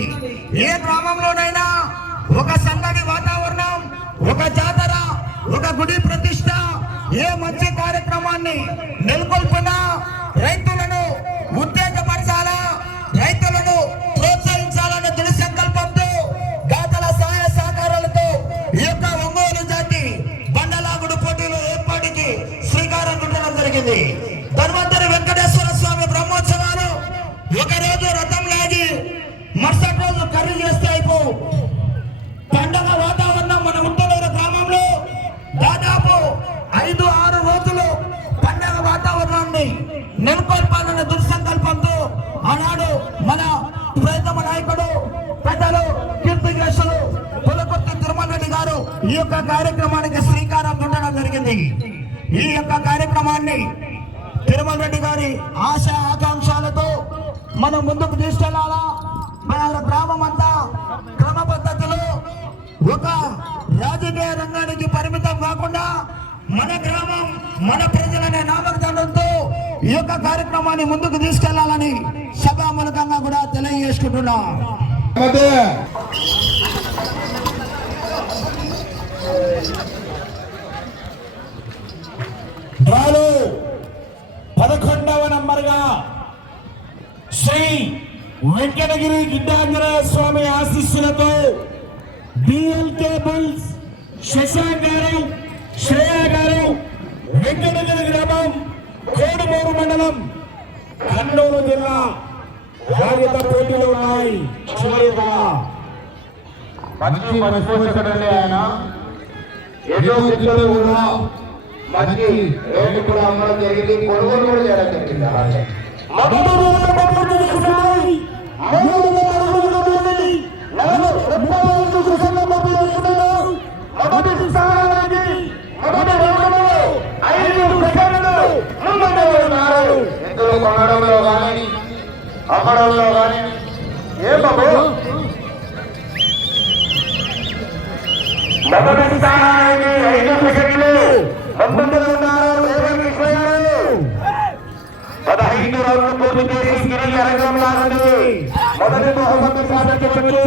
ఉంటుంది ఏ గ్రామంలోనైనా ఒక సందడి వాతావరణం ఒక జాతర ఒక గుడి ప్రతిష్ట ఏ మంచి కార్యక్రమాన్ని ఆనాడు మన ప్రైతమ నాయకుడు పెద్దలు కీర్తిగ్రస్తులు పులకొత్త తిరుమల రెడ్డి గారు ఈ యొక్క కార్యక్రమానికి శ్రీకారం చుట్టడం జరిగింది. ఈ యొక్క కార్యక్రమాన్ని తిరుమల రెడ్డి గారి ఆశ ఆకాంక్షలతో మనం ముందుకు తీసుకెళ్ళాలా? మన గ్రామం అంతా క్రమ పద్ధతిలో ఒక రాజకీయ రంగానికి పరిమితం కాకుండా మన గ్రామం మన ప్రజలనే నామకరణంతో ఈ యొక్క కార్యక్రమాన్ని ముందుకు తీసుకెళ్ళాలని సభామూలకంగా కూడా తెలియజేసుకుంటున్నాం. మధ్య పదకొండవ నంబర్గా శ్రీ వెంకటగిరి గిడ్డాంజనేయ స్వామి ఆశీస్సులతో బిఎల్ కేబుల్స్ శశాంక్ గారు శ్రేయ గారు వెంకటగిరి గ్రామం కోడుమూరు మండలం కర్నూలు జిల్లా వారిత పోటీలు ఉన్నాయి. చివరిగా మంచి పశుపోషకుడండి ఆయన. ఎన్నో గిద్దలు కూడా మంచి రేటు కూడా అమ్మడం జరిగింది. కొనుగోలు కూడా చేయడం జరిగింది. అలాగే కొనడంలో కానీ అమ్మడంలో కానీ ఏ బాబు? మొదటి స్థానానికి ఐదు సెకండ్లు ఉన్నారు పదహైదు రౌండ్లు పూర్తి చేసి గిరి మొదటి బహుమతి సాధించవచ్చు.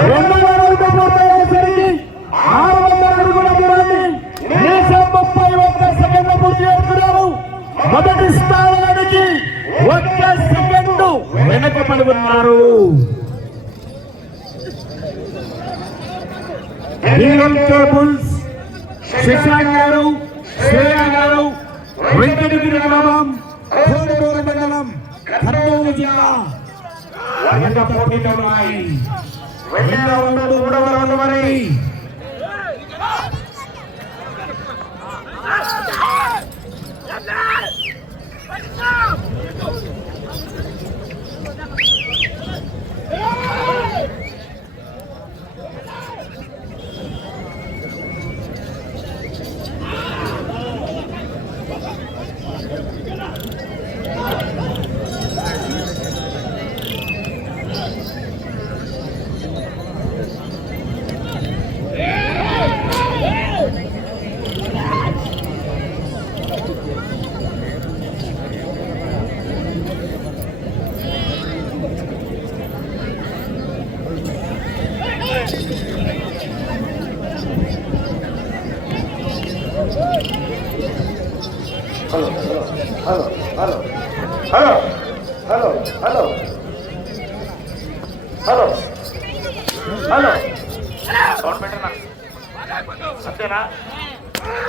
రెండవ పూర్తయ్యేసరికి ఆరు వందల అడుగుల దూరాన్ని నిమిషం ముప్పై ఒక్క సెకండ్లు పూర్తి చేస్తున్నారు మొదటి స్థానానికి ఒక్క సెకండ్ శశాంక్ గారు శ్రేయ గారు వెంకటగిరి గ్రామం కోడమూరు మండలం కర్నూలు జిల్లా. వెనక పోటీలో ఉన్నాయి. కూడా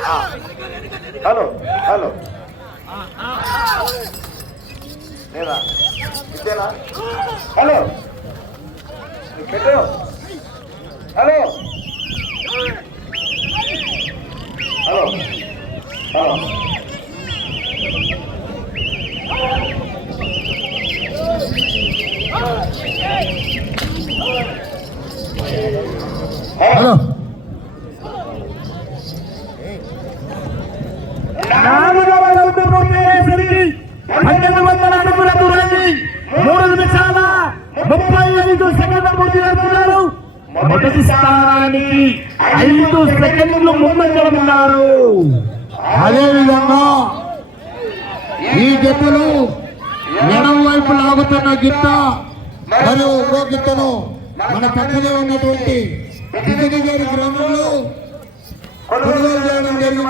హలో హలో. లేదా? ఇదేనా? హలో. పెట్టు. హలో. హలో. హలో. హలో. పన్నెండు వందల అడుగుల దూరాన్ని మూడు నిమిషాల ముప్పై ఐదు సెకండ్ల పూర్తి చేస్తున్నారు. మొదటి స్థానానికి ఐదు సెకండ్లు ముందంజలు ఉన్నారు. అదేవిధంగా ఈ జట్టులు ఎడం వైపు లాగుతున్న గిట్ట మరియు ఇంకో గిట్టను మన పక్కనే ఉన్నటువంటి కిటికీగారి గ్రామంలో కొనుగోలు చేయడం జరిగిన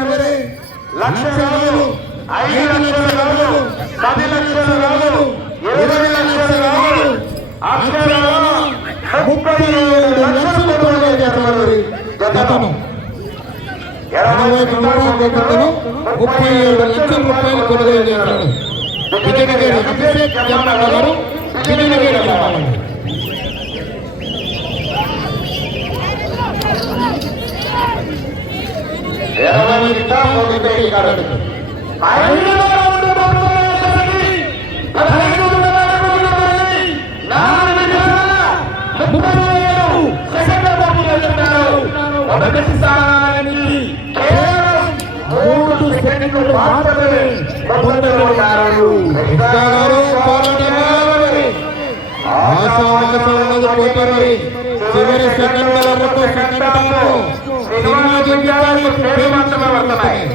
లక్ష ఐదు లక్షల ముప్పై ఏడు లక్షల కొనుగోలు చేస్తున్నారు మరి జతను ఎడం వైపు ముప్పై ఏడు లక్షల రూపాయలు కొనుగోలు చేశారు. దిగదిగారి అభిషేక్ జమ్మన్న గారు దిగదిగారి ఇరవై మొదటి స్థానానికి కేవలం మూడు సెకండ్లు మాత్రమే ముందంజలో ఉన్నారు. గారు పోరాటగారు ఆశావాసం ఉన్నది పోతున్నది చివరి సెకండ్ల వరకు సెకండాలు సినిమా జీవితానికి పేరు మాత్రమే వస్తున్నాయి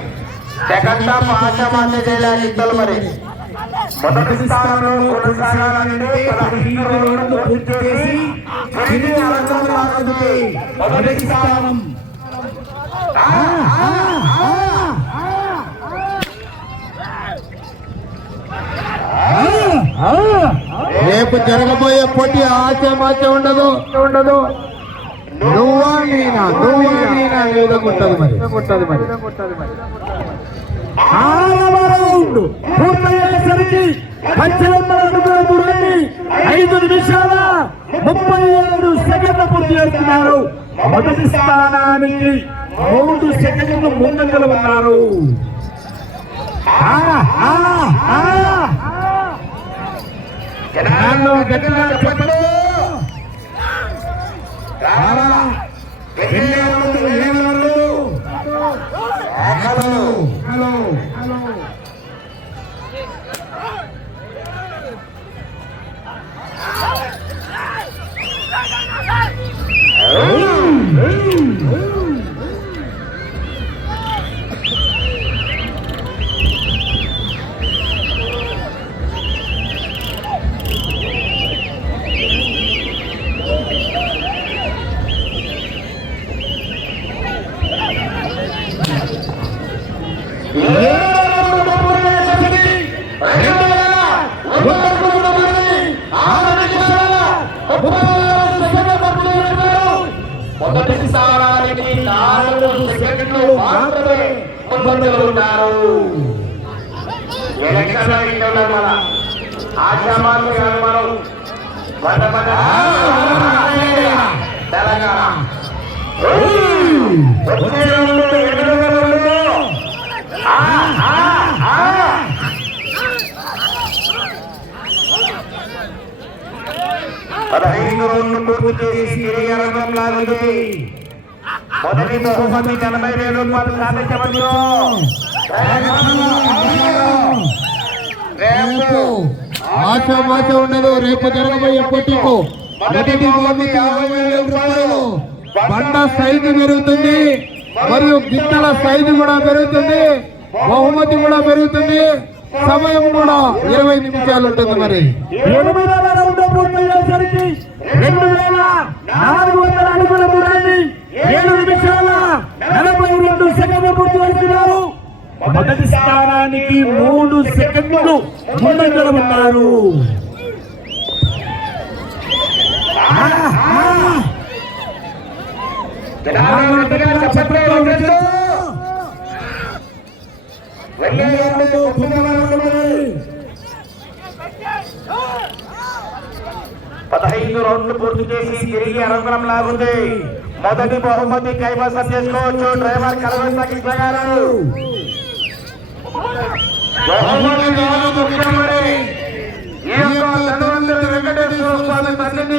సెకండ్ హాఫ్ ఆశామాన్య చేయాలి ఇద్దరు మరి మొదటి స్థానంలో కొనసాగాలంటే పదహైదు రౌండ్లు పూర్తి చేసి రంగంలో. మొదటి స్థానం రేపు జరగబోయే పోటీ ఆశమాచ ఉండదు. ఉండదు. నువ్వా నేనా? నువ్వా నేనా? అనే విధంగా ఉంటది మరి. ఉంటది మరి. ఆరవ రౌండ్ పూర్తయ్యేసరికి పద్దెనిమిది అడుగుల దూరాన్ని ఐదు నిమిషాల ముప్పై ఏడు సెకండ్ల పూర్తి చేస్తున్నారు. మొదటి స్థానానికి మూడు సెకండ్లు ముందంజలు ఉన్నారు. గట్టిగా చెప్పండి. హలో హలో రెండు రెండు ఆ, ఆ, ఆ. పదహైదు రోజులు పూర్తి చేసి తిరిగి రంగం లాగుంది మొదటి బహుమతి నలభై వేల రూపాయలు సాధించవచ్చు రేపు ఆశామాచ ఉండదు రేపు జరగబోయే పోటీకు మొదటి బహుమతి యాభై వేల రూపాయలు బండ సైజు పెరుగుతుంది మరియు గిత్తల సైజు కూడా పెరుగుతుంది. బహుమతి కూడా పెరుగుతుంది. సమయం కూడా ఇరవై నిమిషాలు ఉంటుంది మరి. రెండు వేల నాలుగు వందల అడుగుల దూరాన్ని ఏడు నిమిషాల నలభై రెండు సెకండ్లు పూర్తి చేస్తున్నారు. మొదటి స్థానానికి మూడు సెకండ్లు ముందంజలు ఉన్నారు. పదహైదు రౌండ్లు పూర్తి చేసి తిరిగి అనంతరం లాగుంది. మొదటి బహుమతి కైవసం చేసుకోవచ్చు. డ్రైవర్ కలవంత కృష్ణ గారు బహుమతి కాదు ముఖ్యం ఈ యొక్క ధనవంతుడు వెంకటేశ్వర స్వామి సన్నిధి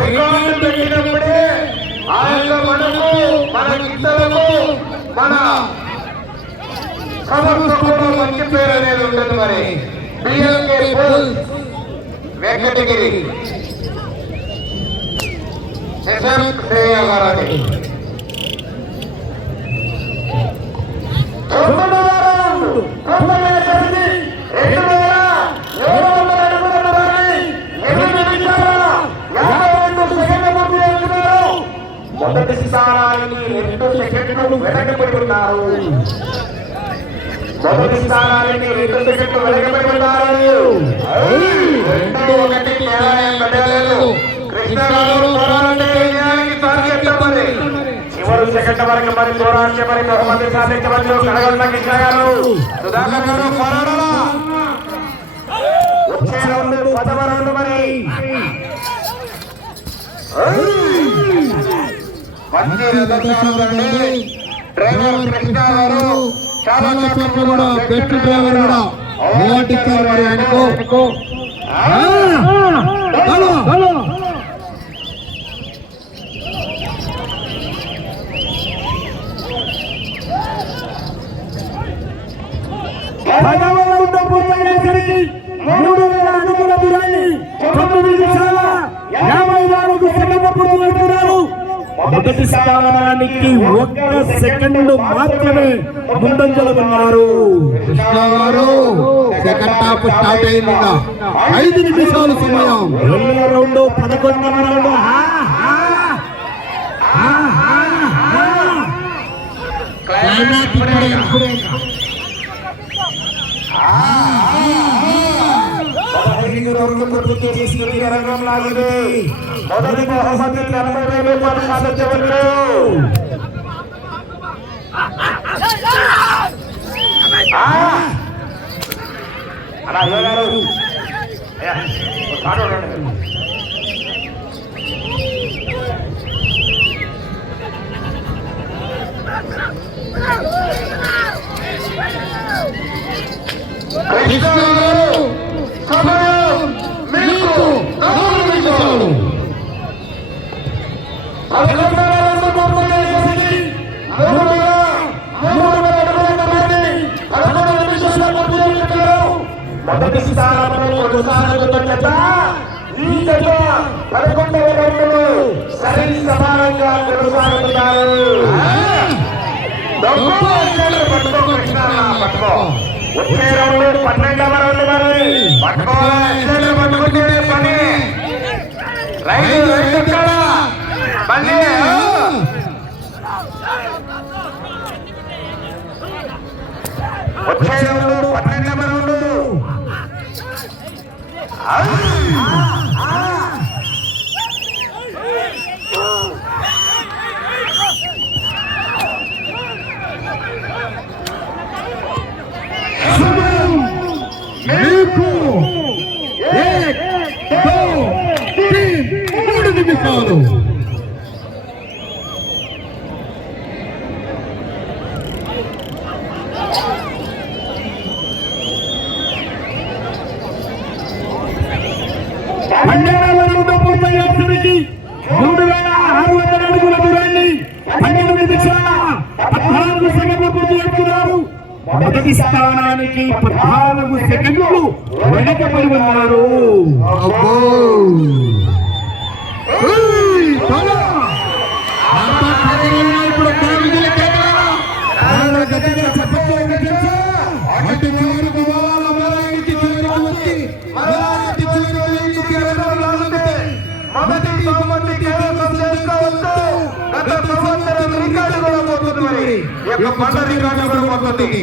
రికార్డు పెట్టినప్పుడే ఆ యొక్క మనకు మన గీతలకు మన సంస్థ కూడా మంచి పేరు అనేది ఉంటుంది మరి. బిఎల్కే వెంకటగిరి. ప్రశాంత్ పూర్తి చేస్తున్నారు మొదటి స్థానాన్ని రెండు సెకండ్లు వెనకబడి ఉన్నారు మొదటి స్థానానికి రెండు సెకండ్లు వెనకబడి ఉన్నారు రెండు ఒకటి తేడా చివరి సెకండ్ వరకు మరి పోరాటం మరి బహుమతి సాధించవచ్చు కడగొండ కృష్ణ గారు. సుధాకర్ గారు పోరాడాలా? వచ్చే రౌండ్ పదవ రౌండ్ మరి. మంచి డ్రైవర్ కృష్ణ గారు చాలా చోట్ల కూడా బెస్ట్ డ్రైవర్ కూడా. అవార్డు ఇచ్చారు మరి ఆయనకు ఆ, హలో, హలో. చేస్తున్నారు మొదటి స్థానానికి ఒక్క సెకండ్ మాత్రమే ముందంజలో ఉన్నారు. సెకండ్ హాఫ్ స్టార్ట్ అయింది. ఐదు నిమిషాలు సమయం. రెండవ రౌండ్ పదకొండవ రౌండ్. ఆ, ఆ, ఆ, ఆ, ఆ. క్లైమాక్స్ ఇప్పుడే ఇప్పుడే. పదహైదు రౌండ్లు పూర్తి చేసుకుని రంగం లాగింది మొదటి బహుమతి ఎనభై వేల రూపాయలు సాధించవచ్చు ఆ! అలా అయ్య గారు అయ్యా, ఒక కాడ ఉండండి. కృష్ణ మొదటి స్థానంలో ఈ జత పదకొండవ రౌండ్లో సరి సమానంగా కొనసాగుతున్నారు వచ్చే రౌండ్ పన్నెండవ రౌండ్ మరి పట్టుకోవాలి పట్టుకుంటే పని రైతు రైతు వచ్చే రౌండ్ 아유. సంవత్సరం రికార్డు కూడా పోతుంది మరి. ఈ యొక్క పంట రికార్డు కూడా పోతుంది.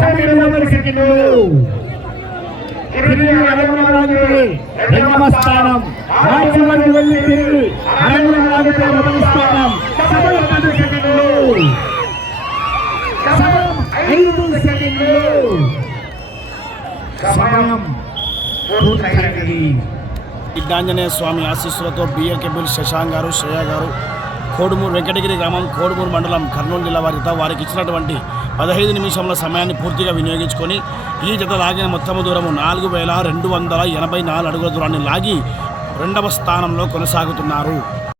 సమయం ఇరవై సెకండ్లు. తిరిగి అరణ్యంలోకి రెండవ స్థానం. రాజ్యవరికి వెళ్ళి తిరిగి మొదటి స్థానం సమయం పది సెకండ్లు సమయం ఐదు సెకండ్లు సమయం పూర్తయినది విజ్ఞాంజనేయ స్వామి ఆశీస్సులతో బిఆర్ శశాంక్ గారు శ్రేయ గారు కోడుమూరు వెంకటగిరి గ్రామం కోడుమూరు మండలం కర్నూలు జిల్లా వారితో వారికి ఇచ్చినటువంటి పదహైదు నిమిషముల సమయాన్ని పూర్తిగా వినియోగించుకొని ఈ జత లాగిన మొత్తము దూరము నాలుగు వేల రెండు వందల ఎనభై నాలుగు అడుగుల దూరాన్ని లాగి రెండవ స్థానంలో కొనసాగుతున్నారు.